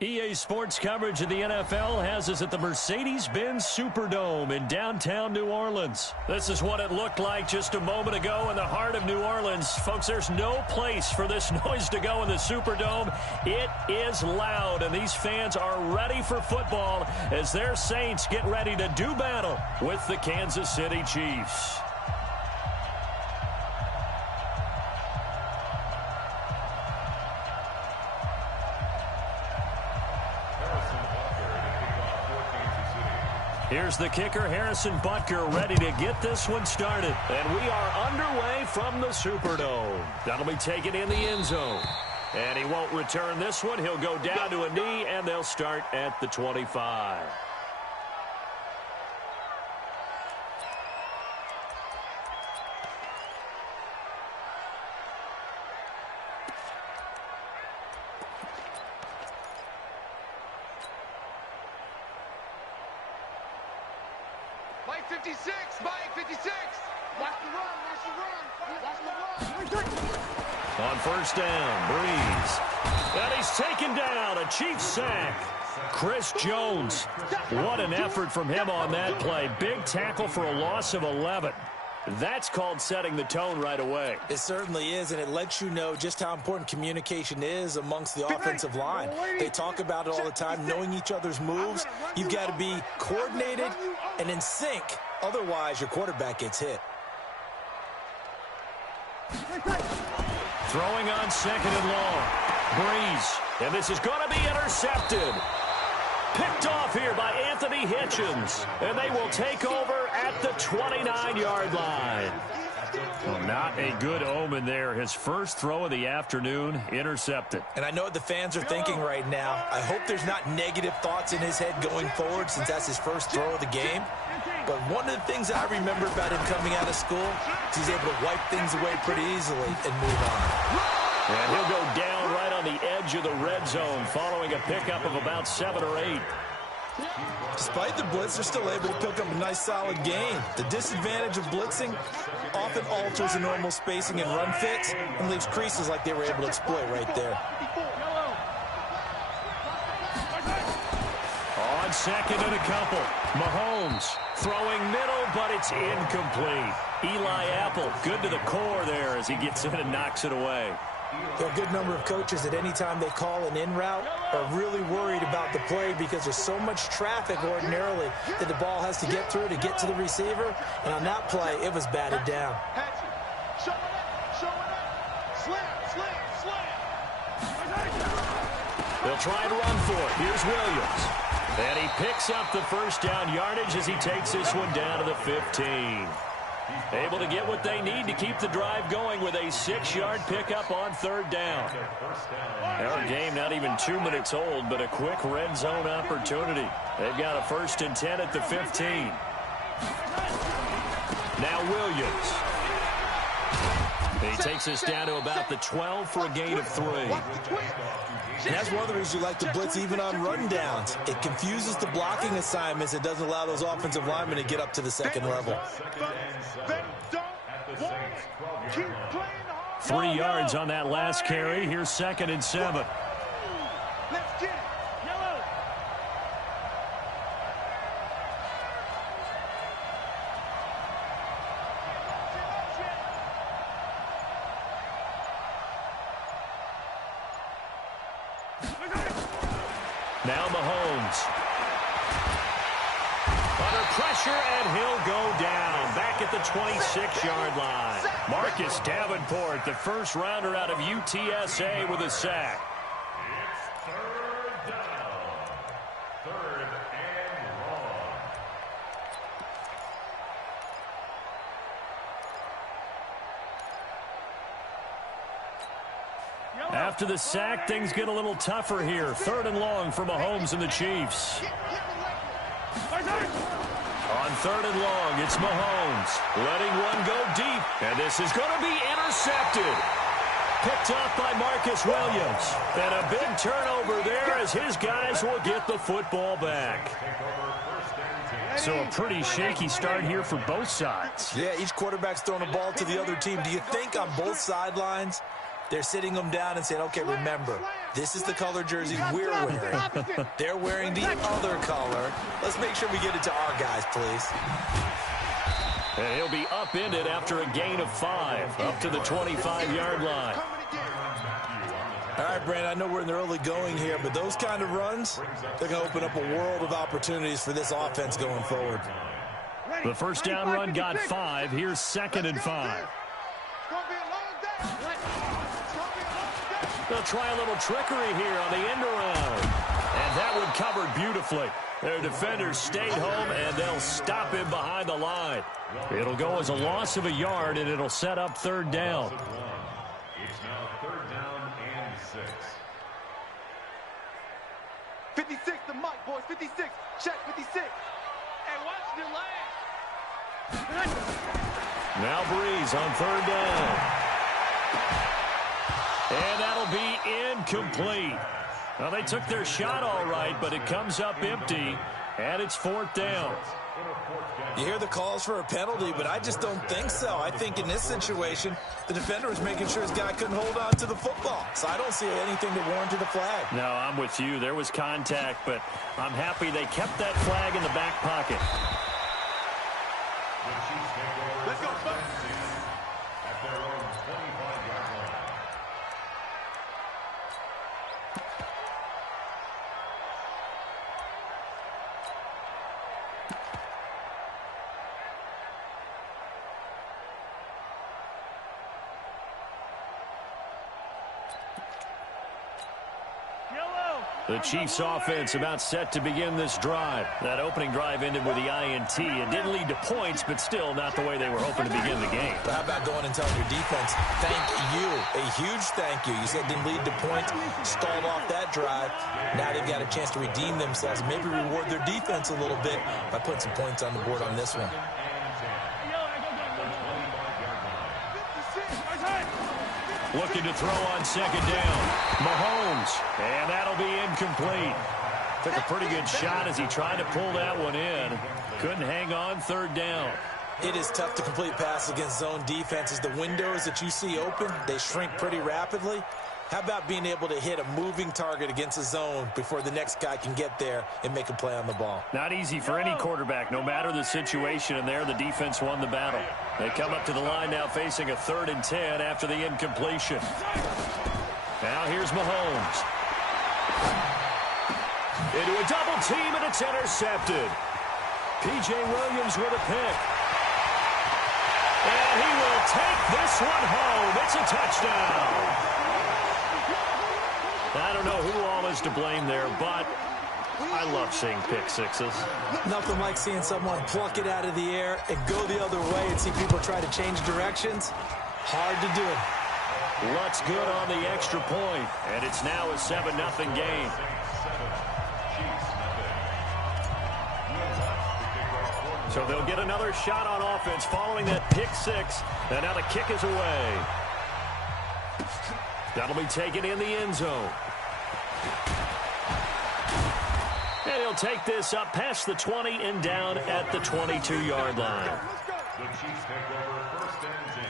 EA Sports coverage of the NFL has us at the Mercedes-Benz Superdome in downtown New Orleans. This is what it looked like just a moment ago in the heart of New Orleans. Folks, there's no place for this noise to go in the Superdome. It is loud, and these fans are ready for football as their Saints get ready to do battle with the Kansas City Chiefs. Here's the kicker, Harrison Butker, ready to get this one started. And we are underway from the Superdome. That'll be taken in the end zone. And he won't return this one. He'll go down to a knee, and they'll start at the 25. Mike 56, Mike 56. Watch the run, watch the run, watch the run. On first down, Breeze. And he's taken down, a Chiefs sack. Chris Jones. What an effort from him on that play. Big tackle for a loss of 11. That's called setting the tone right away. It certainly is, and it lets you know just how important communication is amongst the offensive line. They talk about it all the time, knowing each other's moves. You've got to be coordinated and in sync. Otherwise, your quarterback gets hit. Throwing on second and long. Breeze. And this is going to be intercepted. Picked off here by Anthony Hitchens. And they will take over at the 29-yard line. Well, not a good omen there. His first throw of the afternoon, intercepted. And I know what the fans are thinking right now. I hope there's not negative thoughts in his head going forward since that's his first throw of the game. But one of the things I remember about him coming out of school is he's able to wipe things away pretty easily and move on. And he'll go down right on the edge of the red zone following a pickup of about 7 or 8. Despite the blitz, they're still able to pick up a nice, solid gain. The disadvantage of blitzing often alters the normal spacing and run fits and leaves creases like they were able to exploit right there. On second and a couple, Mahomes throwing middle, but it's incomplete. Eli Apple, good to the core there as he gets in and knocks it away. There are a good number of coaches at any time they call an in route are really worried about the play because there's so much traffic ordinarily that the ball has to get through to get to the receiver. And on that play, it was batted down. They'll try and run for it. Here's Williams. And he picks up the first down yardage as he takes this one down to the 15. Able to get what they need to keep the drive going with a 6-yard pickup on third down. Our game not even 2 minutes old, but a quick red zone opportunity. They've got a 1st and 10 at the 15. Now Williams. He takes us down to about the 12 for a gain of 3. And that's one of the reasons you like to blitz even on rundowns. It confuses the blocking assignments. It doesn't allow those offensive linemen to get up to the second level. 3 yards on that last carry. Here's 2nd and 7. Let's get it. Yellow. Now Mahomes. Under pressure, and he'll go down. Back at the 26-yard line. Marcus Davenport, the first rounder out of UTSA with a sack. It's 3rd down. 3rd and long. After the sack, things get a little tougher here. 3rd and long for Mahomes and the Chiefs. On 3rd and long, it's Mahomes letting one go deep. And this is going to be intercepted. Picked off by Marcus Williams. And a big turnover there as his guys will get the football back. So a pretty shaky start here for both sides. Yeah, each quarterback's throwing a ball to the other team. Do you think on both sidelines They're sitting them down and saying, okay, remember, this is the color jersey we're wearing. They're wearing the other color. Let's make sure we get it to our guys, please. And he'll be upended after a gain of 5, up to the 25-yard line. All right, Brandon, I know we're in the early going here, but those kind of runs, they're going to open up a world of opportunities for this offense going forward. The first down run got 5. Here's 2nd and 5. They'll try a little trickery here on the end around. And that one covered beautifully. Their defenders stayed home, and they'll stop him behind the line. It'll go as a loss of a yard, and it'll set up 3rd down. It's now 3rd down and 6. 56 to Mike, boys. 56. Check 56. Hey, watch the line. Now Breeze on 3rd down. And that'll be incomplete. Well, they took their shot all right, but it comes up empty, and it's 4th down. You hear the calls for a penalty, but I just don't think so. I think in this situation, the defender was making sure his guy couldn't hold on to the football. So I don't see anything that warranted a flag. No, I'm with you. There was contact, but I'm happy they kept that flag in the back pocket. Let's go, Bucks. At their own 25-yard line. The Chiefs offense about set to begin this drive. That opening drive ended with the INT. It didn't lead to points, but still not the way they were hoping to begin the game. But how about going and telling your defense, thank you, a huge thank you. You said it didn't lead to points, stalled off that drive. Now they've got a chance to redeem themselves, maybe reward their defense a little bit by putting some points on the board on this one. Looking to throw on 2nd down. Mahomes, and that'll be incomplete. Took a pretty good shot as he tried to pull that one in. Couldn't hang on 3rd down. It is tough to complete passes against zone defenses. The windows that you see open, they shrink pretty rapidly. How about being able to hit a moving target against a zone before the next guy can get there and make a play on the ball? Not easy for any quarterback, no matter the situation, and there the defense won the battle. They come up to the line now facing a 3rd and 10 after the incompletion. Now here's Mahomes. Into a double team, and it's intercepted. P.J. Williams with a pick. And he will take this one home. It's a touchdown. I don't know who all is to blame there, but I love seeing pick sixes. Nothing like seeing someone pluck it out of the air and go the other way and see people try to change directions. Hard to do. Luck's good on the extra point, and it's now a 7-0 game. So they'll get another shot on offense following that pick six, and now the kick is away. That'll be taken in the end zone. And he'll take this up past the 20 and down at the 22-yard line. The Chiefs take over 1st and 10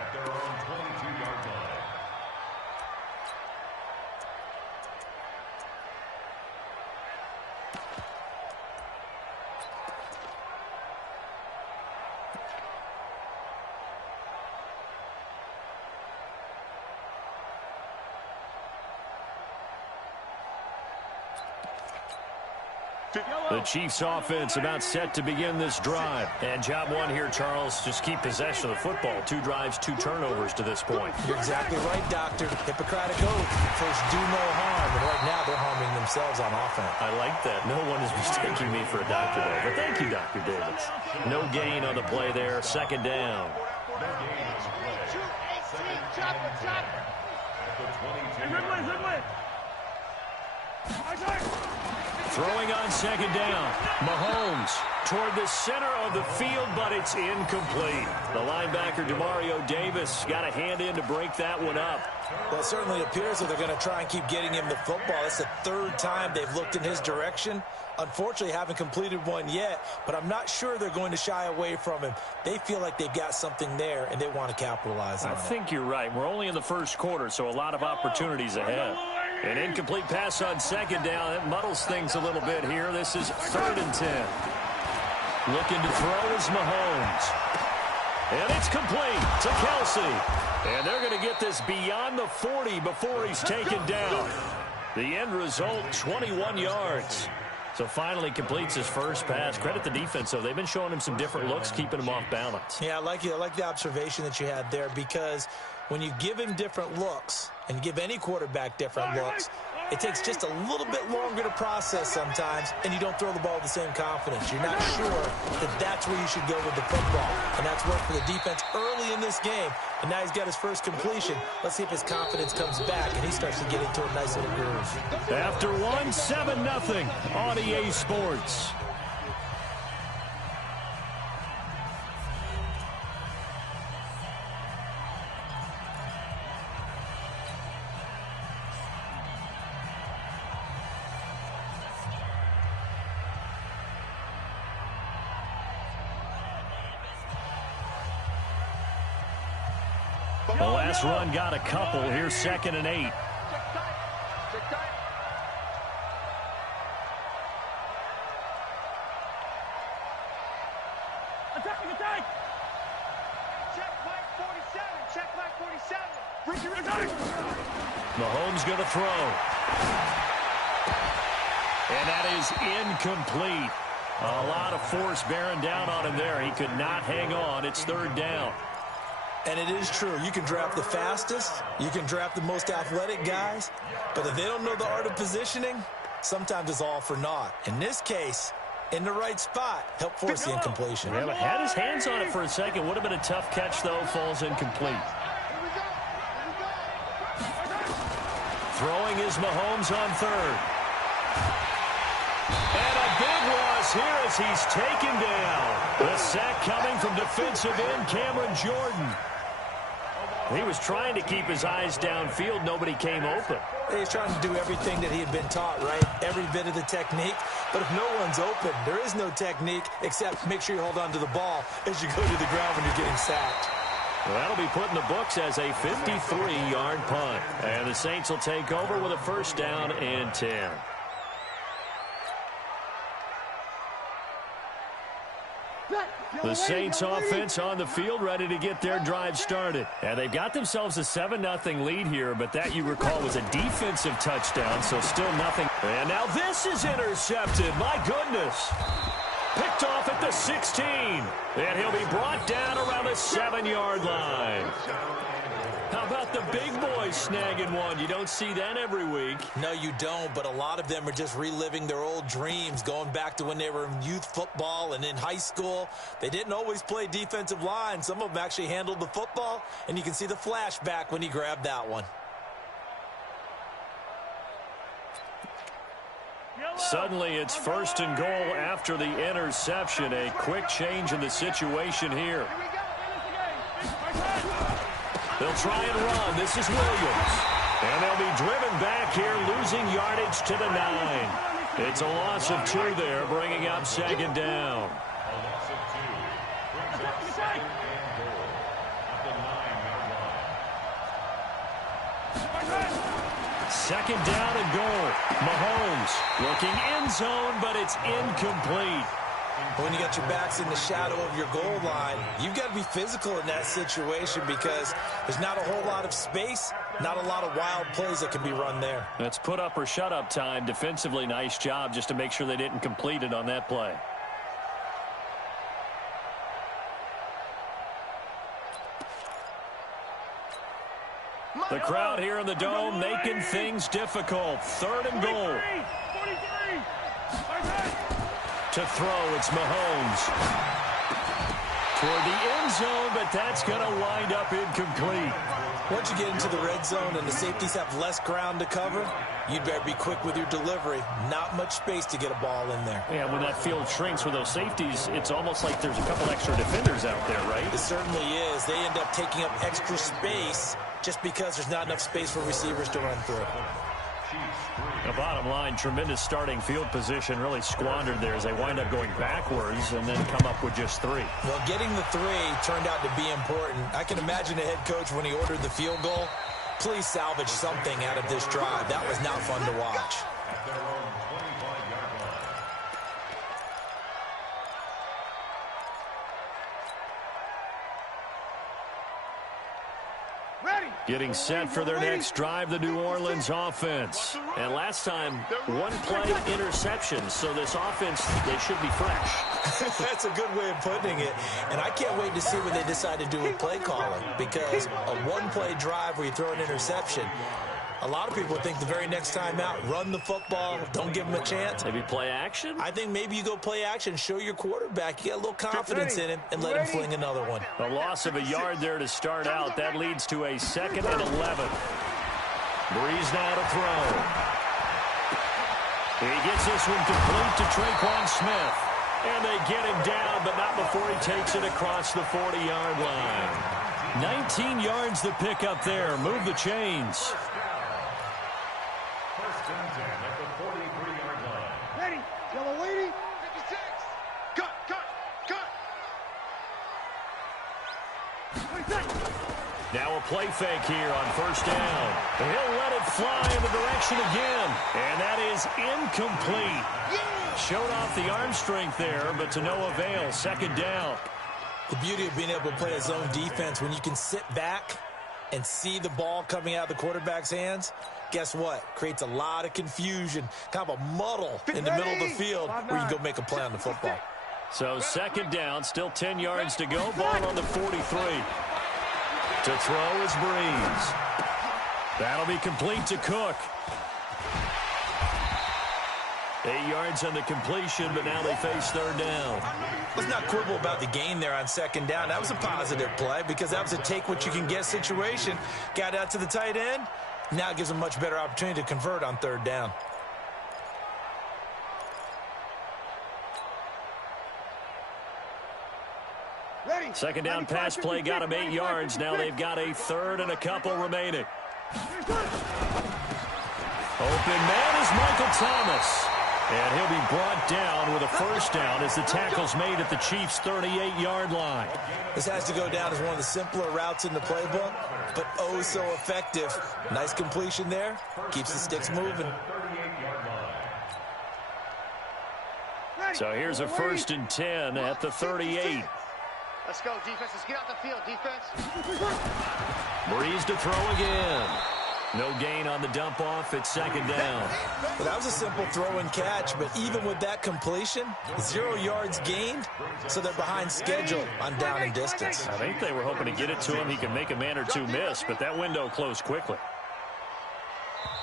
at their own 22-yard line. The Chiefs offense about set to begin this drive. And job one here, Charles, just keep possession of the football. 2 drives, 2 turnovers to this point. You're exactly right, Doctor. Hippocratic oath. First, do no harm. And right now, they're harming themselves on offense. I like that. No one is mistaking me for a doctor there. But thank you, Dr. Davis. No gain on the play there. 2nd down. Throwing on second down. Mahomes toward the center of the field, but it's incomplete. The linebacker, Demario Davis, got a hand in to break that one up. Well, it certainly appears that they're going to try and keep getting him the football. It's the third time they've looked in his direction. Unfortunately, haven't completed one yet, but I'm not sure they're going to shy away from him. They feel like they've got something there, and they want to capitalize on it. I think you're right. We're only in the first quarter, so a lot of opportunities ahead. An incomplete pass on second down. It muddles things a little bit here. This is 3rd and 10. Looking to throw is Mahomes. And it's complete to Kelsey. And they're going to get this beyond the 40 before he's taken down. The end result, 21 yards. So finally completes his first pass. Credit the defense, though. They've been showing him some different looks, keeping him off balance. Yeah, I like the observation that you had there, because when you give him different looks and give any quarterback different looks, it takes just a little bit longer to process sometimes, and you don't throw the ball with the same confidence. You're not sure that that's where you should go with the football, and that's worked for the defense early in this game, and now he's got his first completion. Let's see if his confidence comes back, and he starts to get into a nice little groove. After 7-0 on EA Sports. The last run got a couple. Here's 2nd and 8. Attack! Check Mike 47. Check Mike 47. Mahomes going to throw. And that is incomplete. A lot of force bearing down on him there. He could not hang on. It's 3rd down. And it is true. You can draft the fastest. You can draft the most athletic guys. But if they don't know the art of positioning, sometimes it's all for naught. In this case, in the right spot, help force the incompletion. Yeah, but had his hands on it for a second. Would have been a tough catch, though. Falls incomplete. Throwing is Mahomes on 3rd. And a big loss here as he's taken down. The sack coming from defensive end Cameron Jordan. He was trying to keep his eyes downfield. Nobody came open. He's trying to do everything that he had been taught, right? Every bit of the technique. But if no one's open, there is no technique except make sure you hold on to the ball as you go to the ground when you're getting sacked. Well, that'll be put in the books as a 53-yard punt. And the Saints will take over with a 1st down and 10. The Saints offense on the field, ready to get their drive started. And they've got themselves a 7-0 lead here, but that, you recall, was a defensive touchdown, so still nothing. And now this is intercepted. My goodness. Picked off at the 16. And he'll be brought down around the 7-yard line. How about the big boys snagging one? You don't see that every week. No, you don't, but a lot of them are just reliving their old dreams, going back to when they were in youth football and in high school. They didn't always play defensive line. Some of them actually handled the football, and you can see the flashback when he grabbed that one. Suddenly it's 1st and goal after the interception. A quick change in the situation here. They'll try and run. This is Williams. And they'll be driven back here, losing yardage to the 9. It's a loss of 2 there, bringing up 2nd down. A loss of 2 brings up 2nd and goal at the 9-yard line. 2nd down and goal. Mahomes looking end zone, but it's incomplete. When you got your backs in the shadow of your goal line, you've got to be physical in that situation because there's not a whole lot of space, not a lot of wild plays that can be run there. That's put up or shut up time. Defensively, nice job just to make sure they didn't complete it on that play. The crowd here in the Dome making things difficult. 3rd and goal. To throw, it's Mahomes. Toward the end zone, but that's going to wind up incomplete. Once you get into the red zone and the safeties have less ground to cover, you'd better be quick with your delivery. Not much space to get a ball in there. Yeah, when that field shrinks with those safeties, it's almost like there's a couple extra defenders out there, right? It certainly is. They end up taking up extra space just because there's not enough space for receivers to run through. The bottom line, tremendous starting field position, really squandered there as they wind up going backwards and then come up with just 3. Well, getting the 3 turned out to be important. I can imagine the head coach when he ordered the field goal. Please salvage something out of this drive. That was not fun to watch. Getting set for their next drive, the New Orleans offense. And last time, 1 play interception. So this offense, they should be fresh. That's a good way of putting it. And I can't wait to see what they decide to do with play calling. Because a 1-play drive where you throw an interception, a lot of people think the very next time out, run the football, don't give them a chance. Maybe play action? I think maybe you go play action, show your quarterback you got a little confidence in him, and let him fling another one. A loss of a yard there to start out. That leads to a 2nd and 11. Breeze now to throw. He gets this one complete to Traquan Smith. And they get him down, but not before he takes it across the 40-yard line. 19 yards to pick up there. Move the chains. First and 10 at the 43-yard line. Ready. Yellow lady. 56. Cut. Now a play fake here on first down. He'll let it fly in the direction again. And that is incomplete. Showed off the arm strength there, but to no avail. 2nd down. The beauty of being able to play a zone defense when you can sit back and see the ball coming out of the quarterback's hands, guess what? Creates a lot of confusion, kind of a muddle in the middle of the field where you can go make a play on the football. So 2nd down, still 10 yards to go. Ball on the 43. To throw is Breeze. That'll be complete to Cook. 8 yards on the completion, but now they face 3rd down. Let's not quibble about the gain there on 2nd down. That was a positive play because that was a take-what-you-can-get situation. Got out to the tight end. Now it gives them a much better opportunity to convert on 3rd down. Ready. 2nd down pass play got him 8 yards. Now they've got a 3rd and a couple remaining. Open man is Michael Thomas. And he'll be brought down with a 1st down as the tackle's made at the Chiefs' 38-yard line. This has to go down as one of the simpler routes in the playbook, but oh so effective. Nice completion there. Keeps the sticks moving. So here's a 1st and 10 at the 38. Let's go, defense. Let's get out the field, defense. Breeze to throw again. No gain on the dump off. It's 2nd down. Well, that was a simple throw and catch, but even with that completion, 0 yards gained, so they're behind schedule on down and distance. I think they were hoping to get it to him. He could make a man or two miss, but that window closed quickly.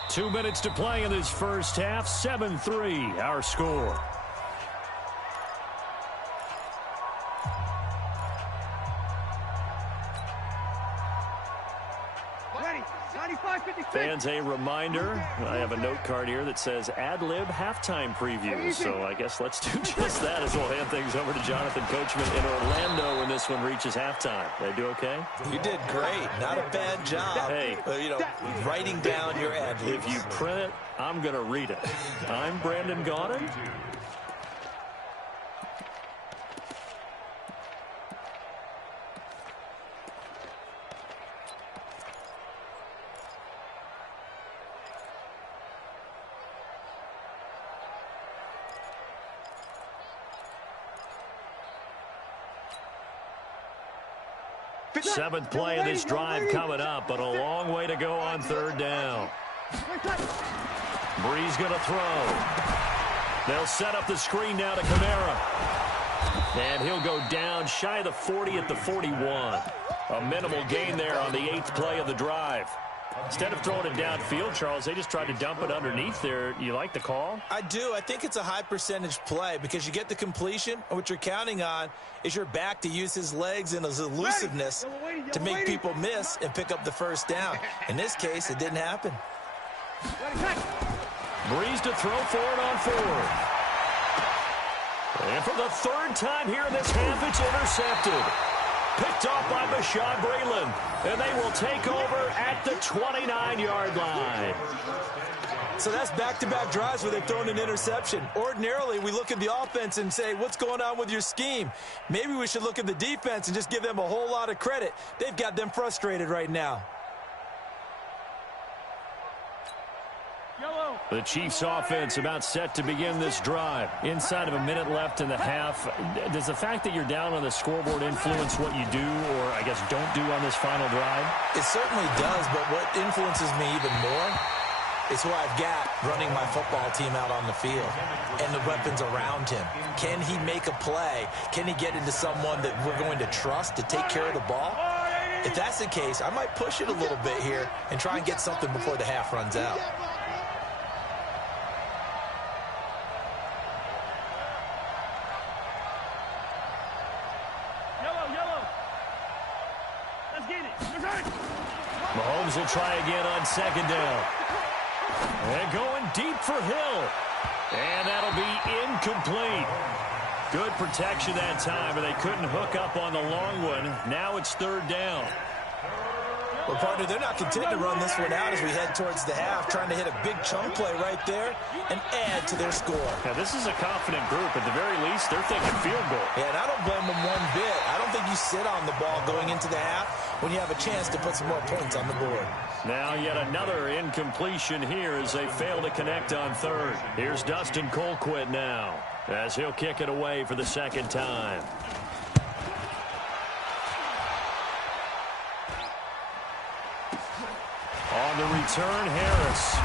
2 minutes to play in this first half. 7-3, our score. Fans, a reminder, I have a note card here that says ad-lib halftime preview. So I guess let's do just that as we'll hand things over to Jonathan Coachman in Orlando when this one reaches halftime. Did I do okay? You did great. Not a bad job. Hey, writing down your ad-libs. If you print it, I'm going to read it. I'm Brandon Gaudin. Seventh play of this drive coming up, but a long way to go on 3rd down. Breeze going to throw. They'll set up the screen now to Kamara. And he'll go down shy of the 40 at the 41. A minimal gain there on the 8th play of the drive. Instead of throwing it downfield, Charles, they just tried to dump it underneath there. You like the call? I do. I think it's a high percentage play because you get the completion, and what you're counting on is your back to use his legs and his elusiveness to make people miss and pick up the first down. In this case, it didn't happen. Breeze to throw for it on fourth. And for the third time here in this half, it's intercepted. Picked off by Bashaud Breeland. And they will take over at the 29-yard line. So that's back-to-back drives where they've thrown an interception. Ordinarily, we look at the offense and say, what's going on with your scheme? Maybe we should look at the defense and just give them a whole lot of credit. They've got them frustrated right now. The Chiefs offense about set to begin this drive. Inside of a minute left in the half. Does the fact that you're down on the scoreboard influence what you do or, I guess, don't do on this final drive? It certainly does, but what influences me even more is who I've got running my football team out on the field and the weapons around him. Can he make a play? Can he get into someone that we're going to trust to take care of the ball? If that's the case, I might push it a little bit here and try and get something before the half runs out. Mahomes will try again on second down. And going deep for Hill. And that'll be incomplete. Good protection that time, but they couldn't hook up on the long one. Now it's third down. Well, partner, they're not content to run this one out as we head towards the half, trying to hit a big chunk play right there and add to their score. Now, this is a confident group. At the very least, they're thinking field goal. Yeah, and I don't blame them one bit. I don't think you sit on the ball going into the half when you have a chance to put some more points on the board. Now yet another incompletion here as they fail to connect on third. Here's Dustin Colquitt now as he'll kick it away for the second time. On the return, Harris.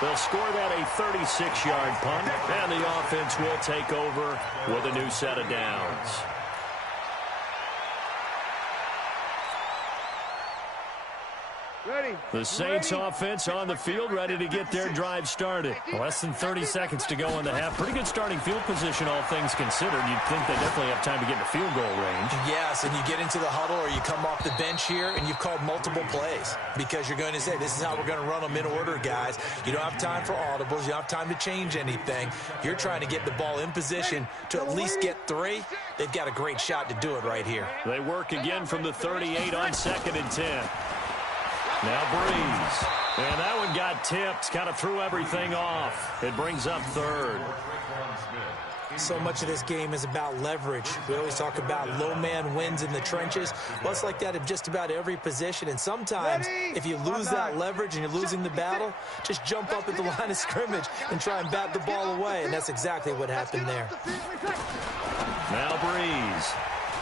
They'll score that a 36-yard punt, and the offense will take over with a new set of downs. The Saints offense on the field, ready to get their drive started. Less than 30 seconds to go in the half. Pretty good starting field position, all things considered. You'd think they definitely have time to get into field goal range. Yes, and you get into the huddle or you come off the bench here and you've called multiple plays because you're going to say, this is how we're going to run them in order, guys. You don't have time for audibles. You don't have time to change anything. You're trying to get the ball in position to at least get 3. They've got a great shot to do it right here. They work again from the 38 on 2nd and 10. Now Breeze. And that one got tipped, kind of threw everything off. It brings up third. So much of this game is about leverage. We always talk about low man wins in the trenches. Well, it's like that in just about every position. And sometimes, if you lose that leverage and you're losing the battle, just jump up at the line of scrimmage and try and bat the ball away. And that's exactly what happened there. Now Breeze.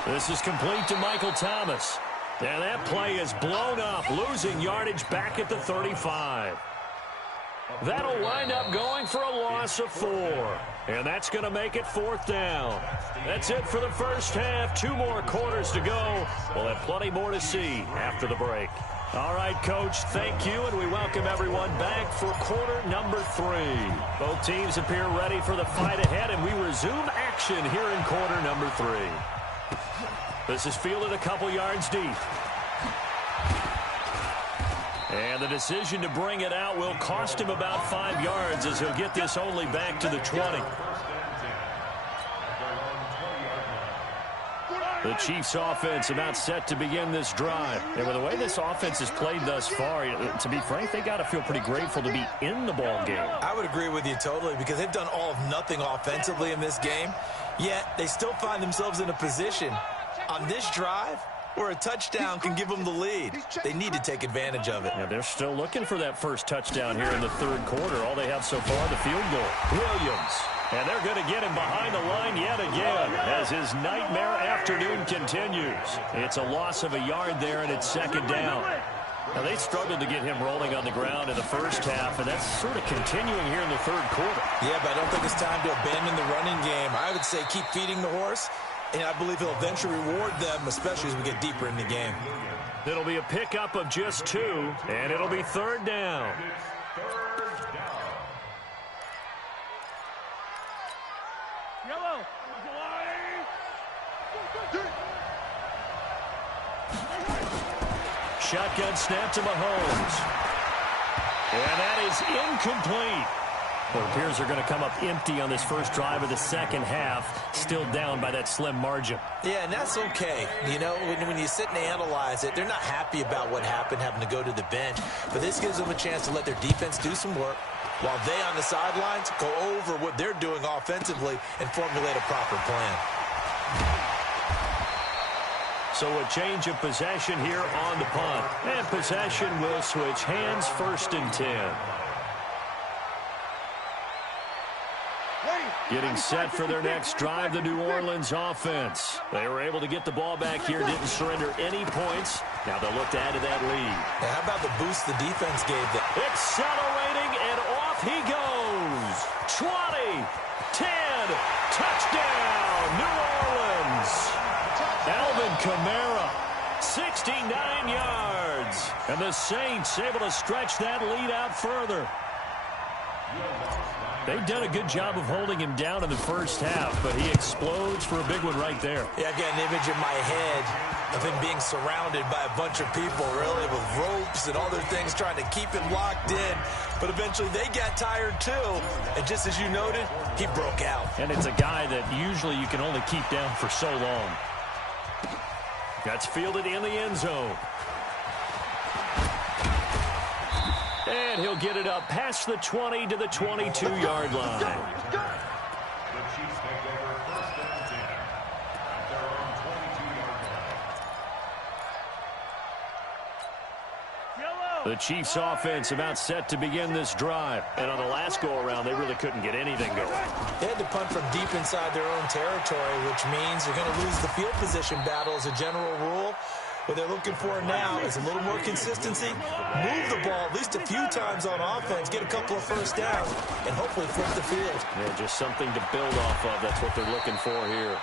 This is complete to Michael Thomas. And that play is blown up, losing yardage back at the 35. That'll wind up going for a loss of 4. And that's going to make it 4th down. That's it for the first half. 2 more quarters to go. We'll have plenty more to see after the break. All right, Coach, thank you, and we welcome everyone back for quarter number 3. Both teams appear ready for the fight ahead, and we resume action here in quarter number 3. This is fielded a couple yards deep. And the decision to bring it out will cost him about 5 yards as he'll get this only back to the 20. The Chiefs offense about set to begin this drive. And with the way this offense has played thus far, to be frank, they got to feel pretty grateful to be in the ball game. I would agree with you totally because they've done all of nothing offensively in this game, yet they still find themselves in a position on this drive where a touchdown can give them the lead. They need to take advantage of it. Yeah, they're still looking for that first touchdown here in the 3rd quarter. All they have so far, the field goal. Williams. And they're going to get him behind the line yet again as his nightmare afternoon continues. It's a loss of a yard there, and it's 2nd down. Now, they struggled to get him rolling on the ground in the first half, and that's sort of continuing here in the 3rd quarter. Yeah, but I don't think it's time to abandon the running game. I would say keep feeding the horse. And I believe he'll eventually reward them, especially as we get deeper in the game. It'll be a pickup of just 2, and it'll be 3rd down. Yellow. Shotgun snap to Mahomes. And that is incomplete. Well, it appears they're going to come up empty on this first drive of the second half, still down by that slim margin. Yeah, and that's okay. You know, when you sit and analyze it, they're not happy about what happened, having to go to the bench. But this gives them a chance to let their defense do some work while they on the sidelines go over what they're doing offensively and formulate a proper plan. So a change of possession here on the punt. And possession will switch hands, 1st and 10. Getting set for their next drive, the New Orleans offense. They were able to get the ball back here, didn't surrender any points. Now they'll look to add to that lead. Now, how about the boost the defense gave them? Accelerating, and off he goes. 20, 10, touchdown, New Orleans. Alvin Kamara, 69 yards. And the Saints able to stretch that lead out further. They've done a good job of holding him down in the first half, but he explodes for a big one right there. Yeah, I've got an image in my head of him being surrounded by a bunch of people, really, with ropes and other things trying to keep him locked in. But eventually they got tired too. And just as you noted, he broke out. And it's a guy that usually you can only keep down for so long. That's fielded in the end zone. And he'll get it up past the 20 to the 22-yard line. The Chiefs take over 1st and 10 at their own 22-yard line. The Chiefs offense about set to begin this drive. And on the last go-around, they really couldn't get anything going. They had to punt from deep inside their own territory, which means they're going to lose the field position battle as a general rule. What they're looking for now is a little more consistency, move the ball at least a few times on offense, get a couple of first downs, and hopefully flip the field. Yeah, just something to build off of. That's what they're looking for here.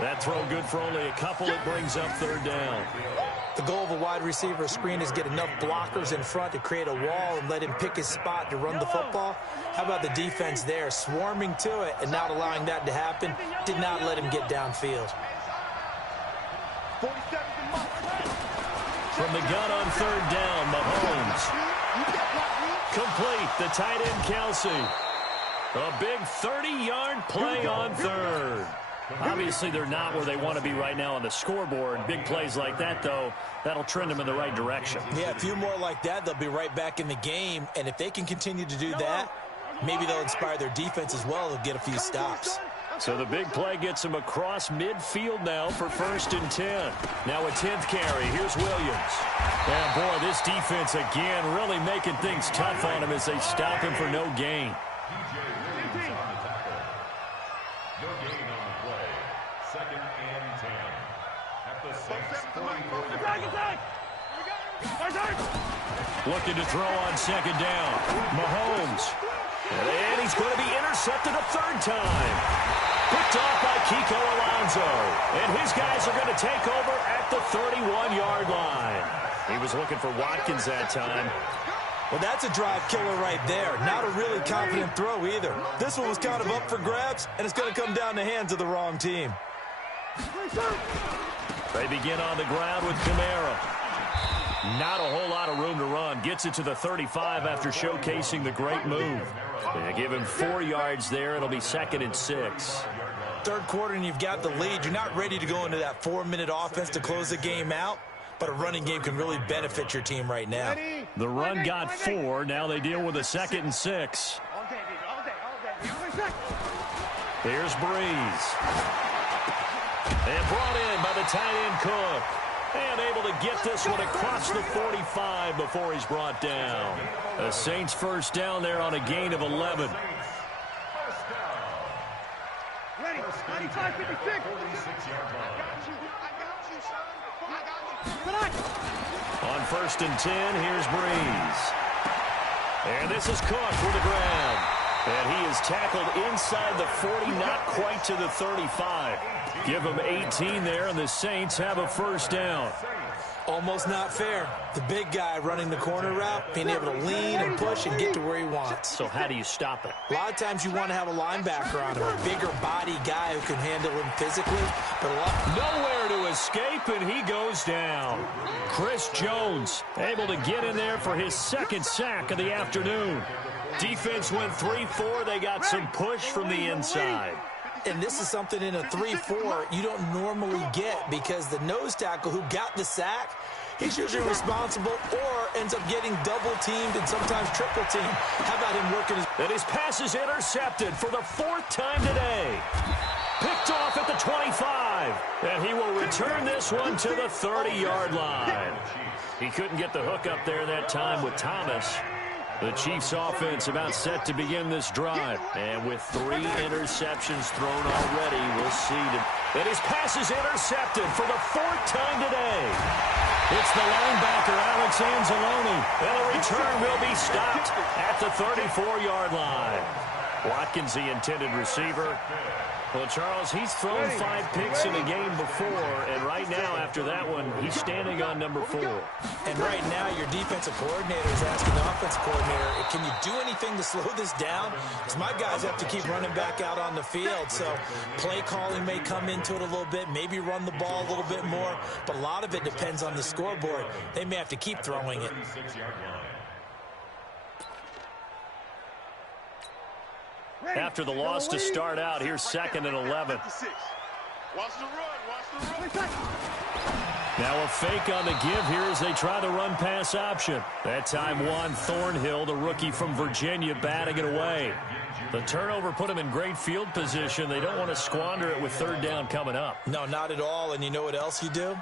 That throw good for only a couple. It brings up 3rd down. The goal of a wide receiver screen is get enough blockers in front to create a wall and let him pick his spot to run the football. How about the defense there, swarming to it and not allowing that to happen? Did not let him get downfield. From the gun on 3rd down, Mahomes. Complete, the tight end Kelsey. A big 30-yard play on 3rd. Obviously, they're not where they want to be right now on the scoreboard. Big plays like that, though, that'll trend them in the right direction. Yeah, a few more like that, they'll be right back in the game. And if they can continue to do that, maybe they'll inspire their defense as well. They'll get a few stops. So the big play gets him across midfield now for 1st and 10. Now a 10th carry. Here's Williams. And, boy, this defense again really making things tough on him as they stop him for no gain. DJ Williams on the tackle. No gain on the play. 2nd and 10 at the Saints 44-yard line. Looking to throw on 2nd down. Mahomes. And he's going to be intercepted a 3rd time. Picked off by Kiko Alonso. And his guys are going to take over at the 31-yard line. He was looking for Watkins that time. Well, that's a drive killer right there. Not a really confident throw either. This one was kind of up for grabs, and it's going to come down the hands of the wrong team. They begin on the ground with Kamara. Not a whole lot of room to run. Gets it to the 35 after showcasing the great move. They give him 4 yards there. It'll be 2nd and 6. 3rd quarter and you've got the lead. You're not ready to go into that 4-minute offense to close the game out, but a running game can really benefit your team right now. The run got 4. Now they deal with a 2nd and 6. Here's Breeze. And brought in by the tight end Cook. And able to get this one across the 45 before he's brought down. The Saints 1st down there on a gain of 11. Ready, 95, 56. 46-yard line. On 1st and 10, here's Breeze. And this is Cook for the grab. And he is tackled inside the 40, not quite to the 35. Give him 18 there, and the Saints have a 1st down. Almost not fair. The big guy running the corner route, being able to lean and push and get to where he wants. So how do you stop it? A lot of times you want to have a linebacker on him, a bigger body guy who can handle him physically. But nowhere to escape, and he goes down. Chris Jones able to get in there for his second sack of the afternoon. Defense went 3-4. They got some push from the inside. And this is something in a 3-4 you don't normally get, because the nose tackle who got the sack, he's usually responsible or ends up getting double-teamed and sometimes triple-teamed. How about him working his... And his pass is intercepted for the 4th time today. Picked off at the 25. And he will return this one to the 30-yard line. He couldn't get the hook up there that time with Thomas. The Chiefs offense about set to begin this drive. And with 3 interceptions thrown already, we'll see that his pass is intercepted for the 4th time today. It's the linebacker, Alex Anzalone. And the return will be stopped at the 34-yard line. Watkins, the intended receiver. Well, Charles, he's thrown 5 picks in a game before, and right now, after that one, he's standing on number 4. And right now, your defensive coordinator is asking the offensive coordinator, can you do anything to slow this down? Because my guys have to keep running back out on the field, so play calling may come into it a little bit, maybe run the ball a little bit more, but a lot of it depends on the scoreboard. They may have to keep throwing it. After the loss to start out, here's 2nd and 11. Watch the run. Now a fake on the give here as they try the run-pass option. That time Juan Thornhill, the rookie from Virginia, batting it away. The turnover put him in great field position. They don't want to squander it with 3rd down coming up. No, not at all. And you know what else you do?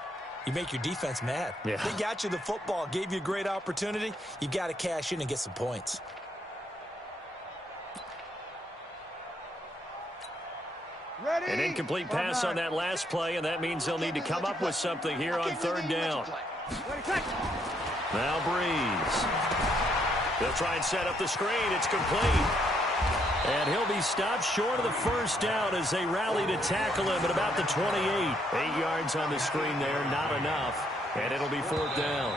You make your defense mad. Yeah. They got you the football, gave you a great opportunity. You got to cash in and get some points. An incomplete pass on that last play, and that means they'll need to come up with something here on 3rd down. Now Breeze. They'll try and set up the screen. It's complete. And he'll be stopped short of the 1st down as they rally to tackle him at about the 28. 8 yards on the screen there, not enough. And it'll be 4th down.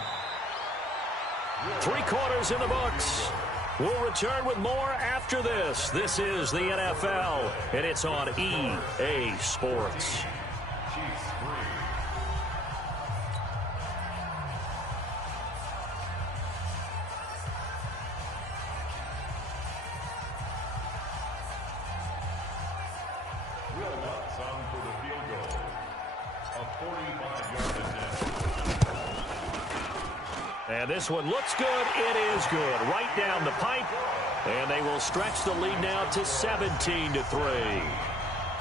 3 quarters in the books. We'll return with more after this. This is the NFL, and it's on EA Sports. Will Lutz on for the field goal. A 45-yard attempt. And this one looks good. It is good. Right down the pipe. And they will stretch the lead now to 17-3.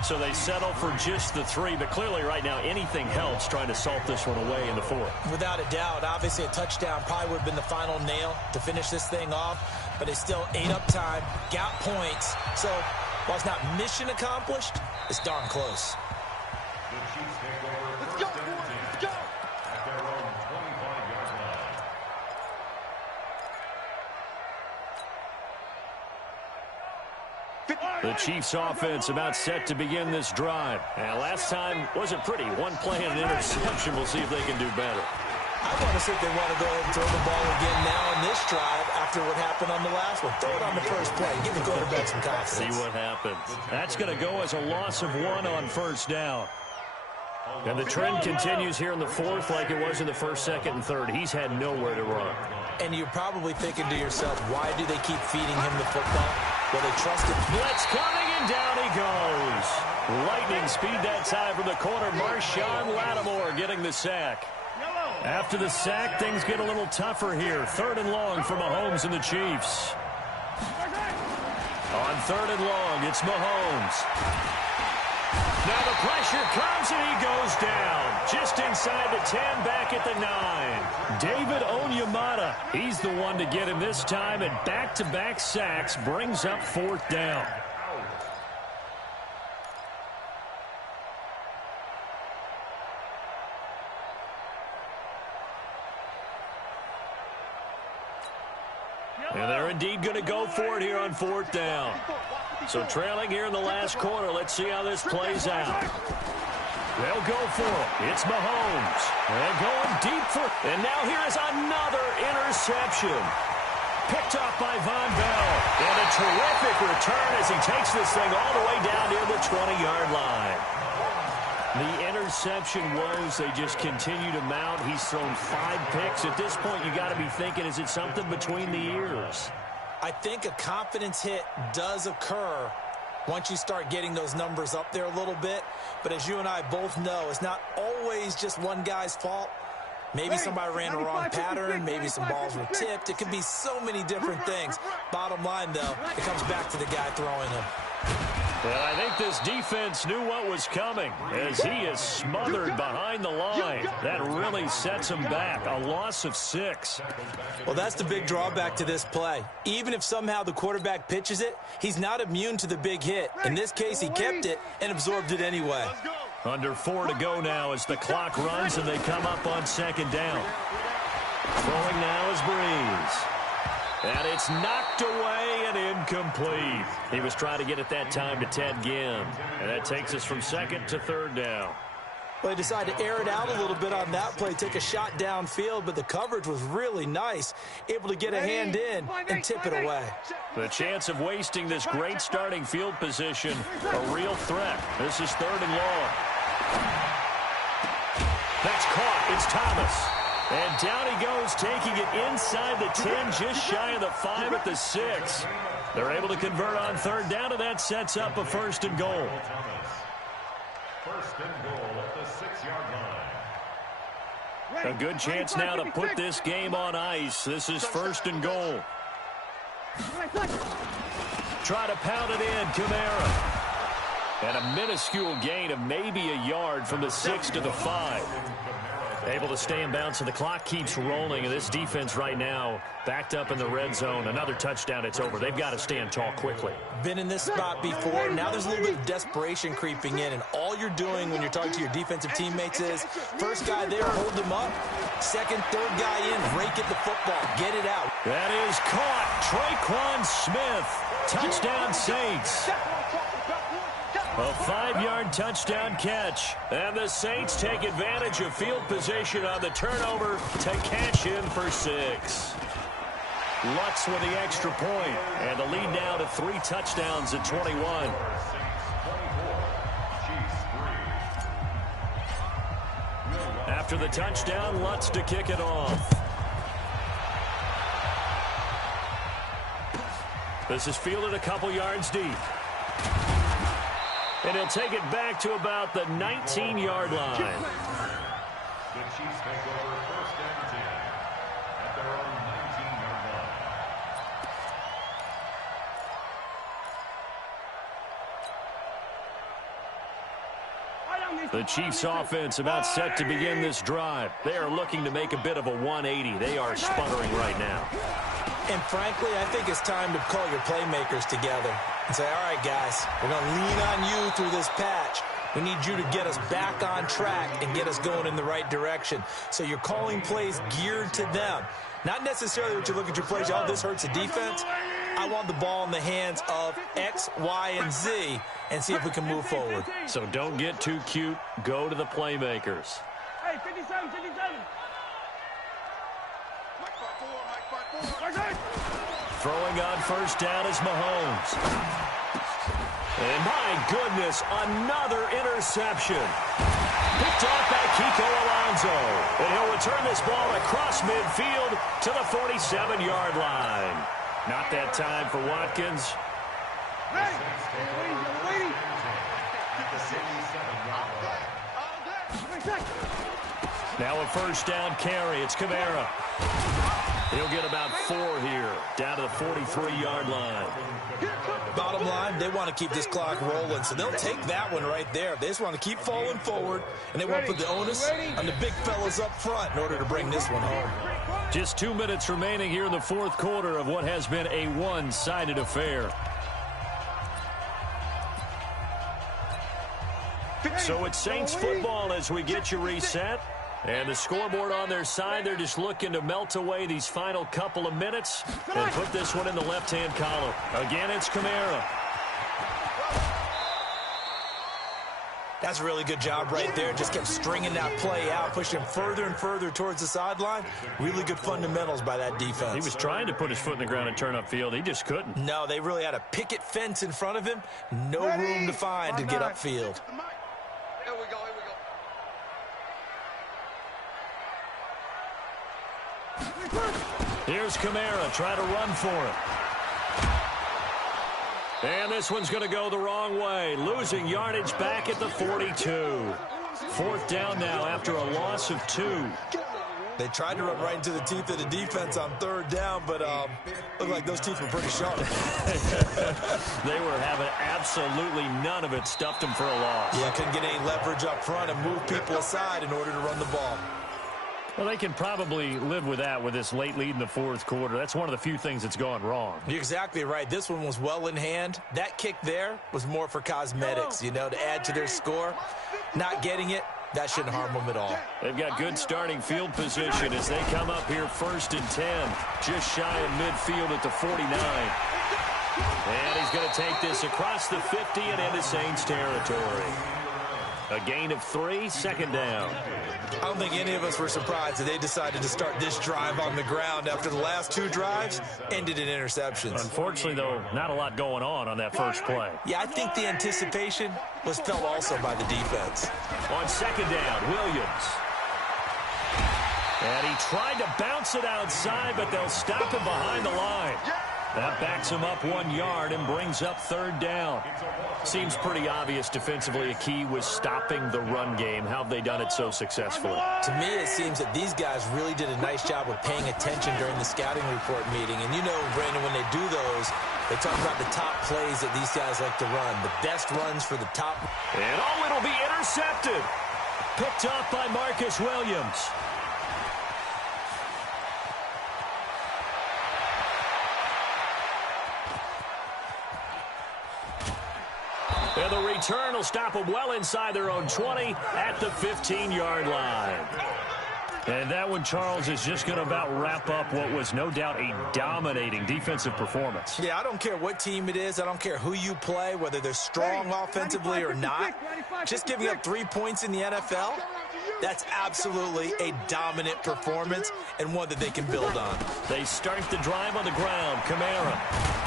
So they settle for just the 3. But clearly right now anything helps trying to salt this one away in the 4th. Without a doubt. Obviously a touchdown probably would have been the final nail to finish this thing off. But it's still ate up time. Got points. So while it's not mission accomplished, it's darn close. The Chiefs take over. Let's go, boys. Let's go. At their own 25-yard line. The Chiefs offense about set to begin this drive. And last time wasn't pretty. 1 play and an interception. We'll see if they can do better. I want to see if they want to go ahead and throw the ball again now in this drive after what happened on the last one. Throw it on the first play. Give the quarterback some confidence. See what happens. That's going to go as a loss of 1 on 1st down. And the trend continues here in the 4th like it was in the 1st, 2nd, and 3rd. He's had nowhere to run. And you're probably thinking to yourself, why do they keep feeding him the football? Well, they trust him. Blitz coming, and down he goes. Lightning speed that time from the corner. Marshawn Lattimore getting the sack. After the sack, things get a little tougher here. 3rd and long for Mahomes and the Chiefs. On 3rd and long, it's Mahomes. Now the pressure comes, and he goes down. Just inside the 10, back at the 9. David Onyemata, he's the one to get him this time, and back-to-back sacks brings up 4th down. And they're indeed going to go for it here on 4th down. So trailing here in the last quarter. Let's see how this plays out. They'll go for it. It's Mahomes. And going deep for it. And now here is another interception. Picked off by Von Bell. And a terrific return as he takes this thing all the way down near the 20-yard line. The interception woes, they just continue to mount. He's thrown 5 picks. At this point, you got to be thinking, is it something between the ears? I think a confidence hit does occur once you start getting those numbers up there a little bit. But as you and I both know, it's not always just one guy's fault. Maybe somebody ran the wrong pattern. Maybe some balls were tipped. It could be so many different things. Bottom line, though, it comes back to the guy throwing them. And I think this defense knew what was coming as he is smothered behind the line. That really sets him back. A loss of 6. Well, that's the big drawback to this play. Even if somehow the quarterback pitches it, he's not immune to the big hit. In this case, he kept it and absorbed it anyway. Under 4 to go now as the clock runs and they come up on 2nd down. Throwing now is Breeze. And it's knocked away and incomplete. He was trying to get it that time to Ted Ginn. And that takes us from 2nd to 3rd down. Well, he decided to air it out a little bit on that play, take a shot downfield, but the coverage was really nice. Able to get a hand in and tip it away. The chance of wasting this great starting field position, a real threat. This is 3rd and long. That's caught. It's Thomas. And down he goes, taking it inside the 10, just shy of the 5 at the 6. They're able to convert on 3rd down, and that sets up a 1st and goal. 1st and goal at the 6-yard line. A good chance now to put this game on ice. This is 1st and goal. Try to pound it in, Kamara. And a minuscule gain of maybe a yard from the 6 to the 5. Able to stay in bounds, so the clock keeps rolling. And this defense right now backed up in the red zone. Another touchdown, it's over. They've got to stand tall quickly. Been in this spot before. Now there's a little bit of desperation creeping in. And all you're doing when you're talking to your defensive teammates is, first guy there, hold him up. 2nd, 3rd guy in, rake at the football. Get it out. That is caught. Traquan Smith. Touchdown, Saints. A 5-yard touchdown catch. And the Saints take advantage of field position on the turnover to cash in for 6. Lutz with the extra point. And the lead now to 3 touchdowns at 21. After the touchdown, Lutz to kick it off. This is fielded a couple yards deep. And he'll take it back to about the 19-yard line. The Chiefs take over 1st and 10 at their own 19-yard line. The Chiefs offense about set to begin this drive. They are looking to make a bit of a 180. They are sputtering right now. And frankly, I think it's time to call your playmakers together and say, all right, guys, we're going to lean on you through this patch. We need you to get us back on track and get us going in the right direction. So you're calling plays geared to them. Not necessarily what you look at your plays, oh, this hurts the defense. I want the ball in the hands of X, Y, and Z and see if we can move forward. So don't get too cute. Go to the playmakers. Hey, 57, 57. Throwing on 1st down is Mahomes. And my goodness, another interception. Picked off by Kiko Alonso. And he'll return this ball across midfield to the 47-yard line. Not that time for Watkins. Now a 1st down carry. It's Kamara. He'll get about 4 here, down to the 43-yard line. Bottom line, they want to keep this clock rolling, so they'll take that one right there. They just want to keep falling forward, and they want to put the onus on the big fellas up front in order to bring this one home. Just 2 minutes remaining here in the 4th quarter of what has been a one-sided affair. So it's Saints football as we get you reset. And the scoreboard on their side, they're just looking to melt away these final couple of minutes and put this one in the left-hand column. Again, it's Kamara. That's a really good job right there. Just kept stringing that play out, pushing him further and further towards the sideline. Really good fundamentals by that defense. He was trying to put his foot in the ground and turn upfield. He just couldn't. No, they really had a picket fence in front of him. No room to find to get upfield. Here we go, here we go. Here's Kamara trying to run for it. And this one's going to go the wrong way. Losing yardage back at the 42. Fourth down now after a loss of 2. They tried to run right into the teeth of the defense on third down, but looked like those teeth were pretty sharp. They were having absolutely none of it. Stuffed them for a loss. Yeah, couldn't get any leverage up front and move people aside in order to run the ball. Well, they can probably live with that with this late lead in the fourth quarter. That's one of the few things that's gone wrong. You're exactly right. This one was well in hand. That kick there was more for cosmetics, you know, to add to their score. Not getting it, that shouldn't harm them at all. They've got good starting field position as they come up here 1st and 10. Just shy of midfield at the 49. And he's going to take this across the 50 and into Saints territory. A gain of 3, second down. I don't think any of us were surprised that they decided to start this drive on the ground after the last 2 drives ended in interceptions. Unfortunately, though, not a lot going on that first play. Yeah, I think the anticipation was felt also by the defense. On second down, Williams. And he tried to bounce it outside, but they'll stop him behind the line. That backs him up 1 yard and brings up third down. Seems pretty obvious defensively a key was stopping the run game. How have they done it so successfully? To me, it seems that these guys really did a nice job of paying attention during the scouting report meeting. And you know, Brandon, when they do those, they talk about the top plays that these guys like to run, the best runs for the top. And it'll be intercepted. Picked off by Marcus Williams. And the return will stop them well inside their own 20 at the 15-yard line. And that one, Charles, is just going to about wrap up what was no doubt a dominating defensive performance. Yeah, I don't care what team it is. I don't care who you play, whether they're strong offensively or not. Just giving up 3 points in the NFL, that's absolutely a dominant performance and one that they can build on. They start the drive on the ground. Kamara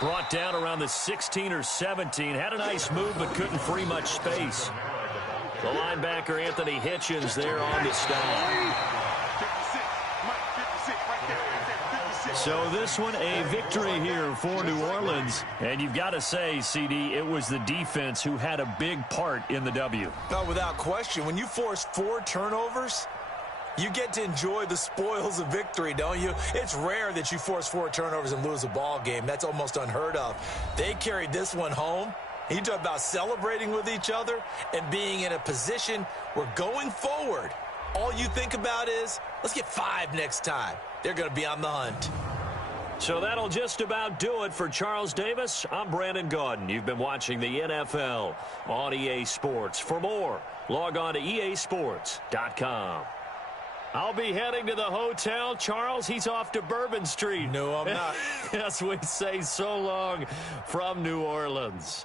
brought down around the 16 or 17. Had a nice move, but couldn't free much space. The linebacker, Anthony Hitchens, there on the stop. So this one, a victory here for New Orleans. And you've got to say, CD, it was the defense who had a big part in the W. No, without question. When you force 4 turnovers, you get to enjoy the spoils of victory, don't you? It's rare that you force 4 turnovers and lose a ball game. That's almost unheard of. They carried this one home. You talk about celebrating with each other and being in a position where going forward, all you think about is, let's get 5 next time. They're going to be on the hunt. So that'll just about do it for Charles Davis. I'm Brandon Gaudin. You've been watching the NFL on EA Sports. For more, log on to easports.com. I'll be heading to the hotel. Charles, he's off to Bourbon Street. No, I'm not. As we say so long from New Orleans.